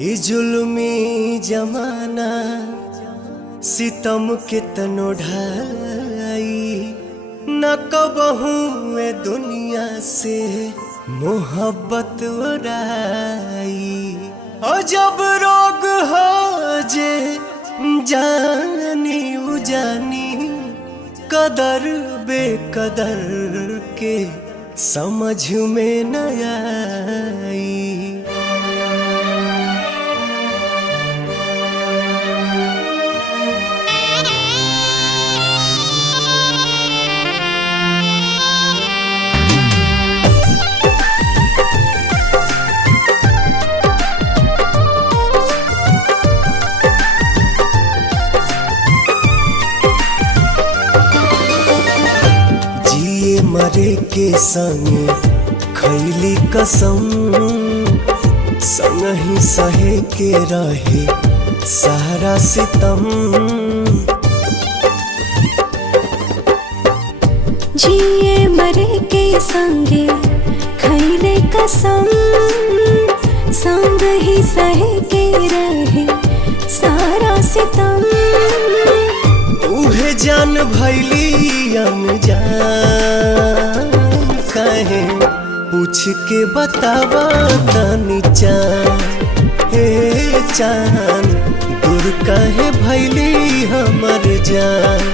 ई जुल्मी जमाना सितम के तनो ढाई न कबहू ए दुनिया से मोहब्बत उड़ाई। और जब रोग हो जे जानी उजानी कदर बेकदर के समझ में न आई। मरे के संग खैली कसम संग ही सहे के रहे सारा सितम। जिए मरे के संगे खैले कसम संग ही सहे के रहे सारा सितम। उहे जान भैली अनजान कहे पूछ के बतावा तनी चान। हे चान दूर कहे भैली हमर जान।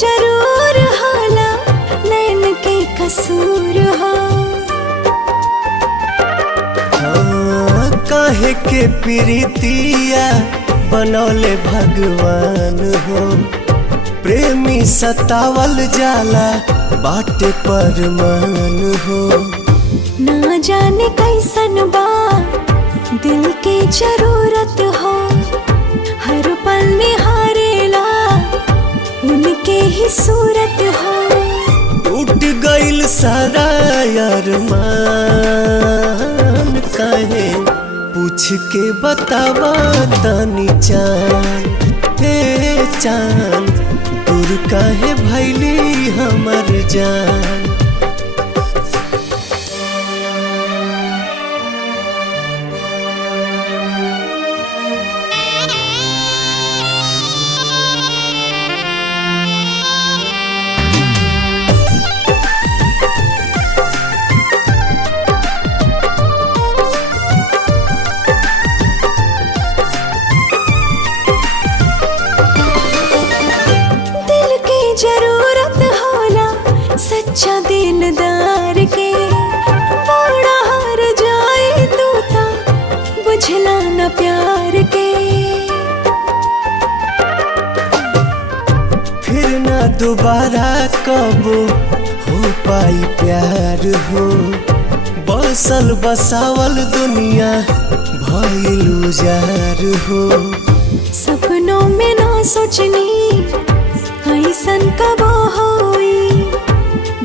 जरूर हाला नैन के कसूर हो। हाँ, काहे के प्रीतिया बनौले भगवान हो। प्रेमी सतावल जाला बाटे परमान हो। ना जाने कैसन बा दिल के जरूरत हो। हर पल निहारेला उनके ही सूरत हो। टूट गइल सारा अरमान काहे पूछ के बतावा तनी चान। हे चान दूर काहे भैली हमर जान। जरूरत होला सच्चा दिलदार के। बड़ा हार जाए तू ता बुझला न प्यार के। फिर ना दोबारा कबो हो पाई प्यार हो। बसल बसावल दुनिया भइल उजार हो। सपनों में ना सोचनी ऐसन कब होई।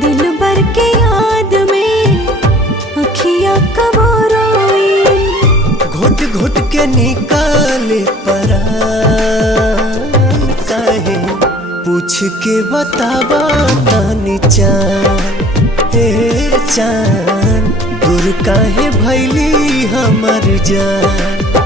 दिल भर के याद में अखियाँ कब रोई। घुट घुट के निकाले परान काहे पूछ के बतावा तनी चान। हे चान दूर काहे भैली हमर जान।